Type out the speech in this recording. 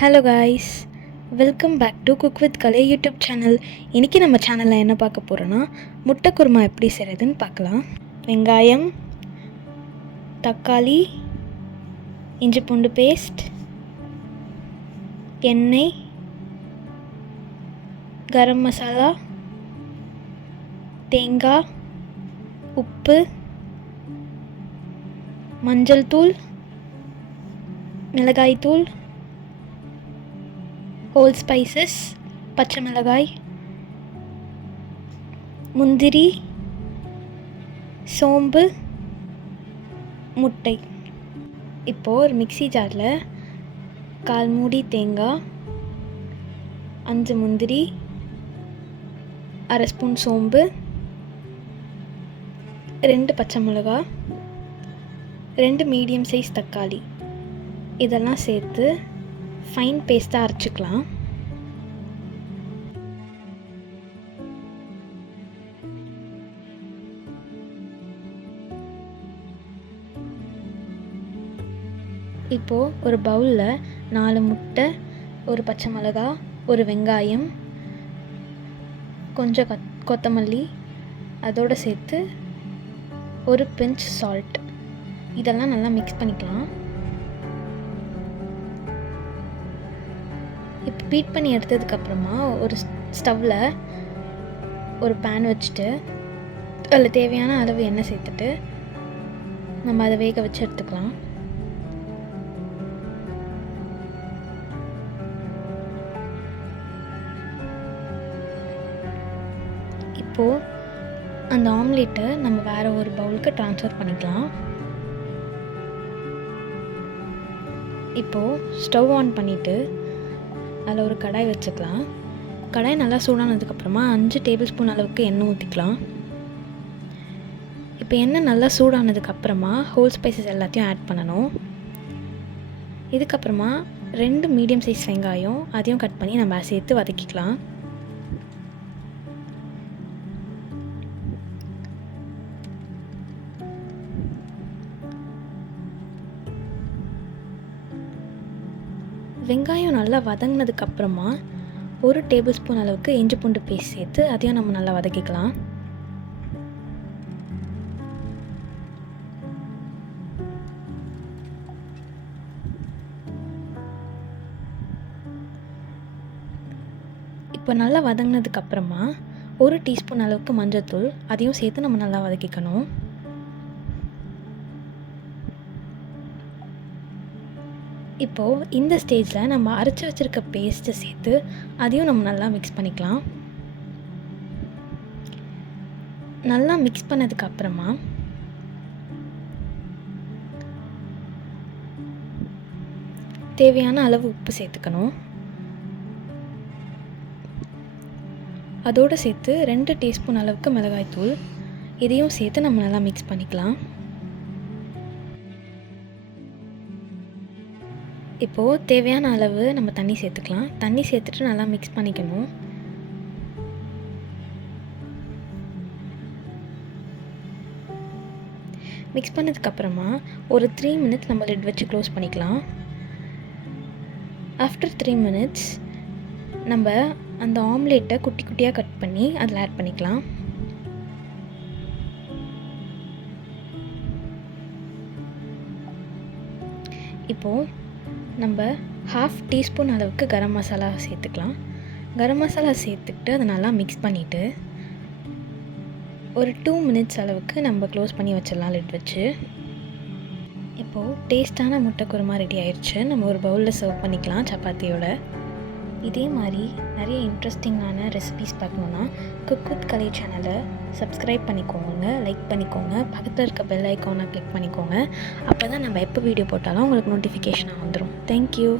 Hello guys, welcome back to cook with Kalai YouTube channel. இன்றைக்கி நம்ம சேனலில் என்ன பார்க்க போகிறோன்னா, முட்டை குருமா எப்படி செய்கிறதுன்னு பார்க்கலாம். வெங்காயம், தக்காளி, இஞ்சி பூண்டு பேஸ்ட், எண்ணெய், கரம் மசாலா, தேங்காய், உப்பு, மஞ்சள் தூள், மிளகாய் தூள், ஹோல் ஸ்பைசஸ், பச்சை மிளகாய், முந்திரி, சோம்பு, முட்டை. இப்போது ஒரு மிக்ஸி ஜாரில் 1/4 மூடி தேங்காய், 5 முந்திரி, 1/2 ஸ்பூன் சோம்பு, 2 பச்சை மிளகாய், 2 மீடியம் சைஸ் தக்காளி இதெல்லாம் சேர்த்து ஃபைன் பேஸ்ட்டாக அரைச்சிக்கலாம். இப்போது ஒரு பவுலில் 4 முட்டை, ஒரு பச்சை மிளகாய், ஒரு வெங்காயம், கொஞ்சம் கொத்தமல்லி, அதோடு சேர்த்து ஒரு பிஞ்ச் சால்ட் இதெல்லாம் நல்லா மிக்ஸ் பண்ணிக்கலாம். இப்போ பீட் பண்ணி எடுத்ததுக்கப்புறமா ஒரு ஸ்டவ்வில் ஒரு பேன் வச்சுட்டு அதில் தேவையான அளவு எண்ணெய் சேர்த்துட்டு நம்ம அதை வேக வச்சு எடுத்துக்கலாம். இப்போது அந்த ஆம்லேட்டை நம்ம வேறு ஒரு பவுலுக்கு ட்ரான்ஸ்ஃபர் பண்ணிக்கலாம். இப்போது ஸ்டவ் ஆன் பண்ணிவிட்டு அதில் ஒரு கடாய் வச்சுக்கலாம். கடாய் நல்லா சூடானதுக்கப்புறமா 5 டேபிள் ஸ்பூன் அளவுக்கு எண்ணெய் ஊற்றிக்கலாம். இப்போ எண்ணெய் நல்லா சூடானதுக்கப்புறமா ஹோல் ஸ்பைசஸ் எல்லாத்தையும் ஆட் பண்ணணும். இதுக்கப்புறமா 2 மீடியம் சைஸ் வெங்காயம் அதையும் கட் பண்ணி நம்ம சேர்த்து வதக்கிக்கலாம். வெங்காயம் நல்லா வதங்கினதுக்கப்புறமா 1 டேபிள் ஸ்பூன் அளவுக்கு இஞ்சி பூண்டு பேஸ்ட் சேர்த்து அதையும் நம்ம நல்லா வதக்கிக்கலாம். இப்போ நல்லா வதங்கினதுக்கப்புறமா 1 டீஸ்பூன் அளவுக்கு மஞ்சள்தூள் அதையும் சேர்த்து நம்ம நல்லா வதக்கிக்கணும். இப்போது இந்த ஸ்டேஜில் நம்ம அரைச்சி வச்சுருக்க பேஸ்ட்டை சேர்த்து அதையும் நம்ம நல்லா மிக்ஸ் பண்ணிக்கலாம். நல்லா மிக்ஸ் பண்ணதுக்கப்புறமா தேவையான அளவு உப்பு சேர்த்துக்கணும். அதோடு சேர்த்து 2 டீஸ்பூன் அளவுக்கு மிளகாய்த்தூள் இதையும் சேர்த்து நம்ம நல்லா மிக்ஸ் பண்ணிக்கலாம். இப்போது தேவையான அளவு நம்ம தண்ணி சேர்த்துக்கலாம். தண்ணி சேர்த்துட்டு நல்லா மிக்ஸ் பண்ணிக்கணும். மிக்ஸ் பண்ணதுக்கப்புறமா ஒரு 3 மினிட்ஸ் நம்ம லிட் வச்சு க்ளோஸ் பண்ணிக்கலாம். ஆஃப்டர் 3 மினிட்ஸ் நம்ம அந்த ஆம்லேட்டை குட்டி குட்டியாக கட் பண்ணி அதில் ஆட் பண்ணிக்கலாம். இப்போது நம்ம 1/2 டீஸ்பூன் அளவுக்கு கரம் மசாலா சேர்த்துக்கலாம். கரம் மசாலா சேர்த்துக்கிட்டு அதை நல்லா மிக்ஸ் பண்ணிவிட்டு ஒரு 2 மினிட்ஸ் அளவுக்கு நம்ம க்ளோஸ் பண்ணி வச்சிடலாம் லிட் வச்சு. இப்போது டேஸ்ட்டான முட்டை குருமா ரெடி ஆயிடுச்சு. நம்ம ஒரு பவுலில் சர்வ் பண்ணிக்கலாம் சப்பாத்தியோட. இதே மாதிரி நிறைய இன்ட்ரெஸ்டிங்கான ரெசிபீஸ் பார்க்கணுன்னா குக் வித் கலை சேனலை சப்ஸ்கிரைப் பண்ணிக்கோங்க, லைக் பண்ணிக்கோங்க, பக்கத்தில் இருக்க பெல் ஐக்கானை கிளிக் பண்ணிக்கோங்க. அப்போ தான் நம்ம எப்போ வீடியோ போட்டாலும் உங்களுக்கு நோட்டிஃபிகேஷனாக வந்துடும். தேங்க்யூ.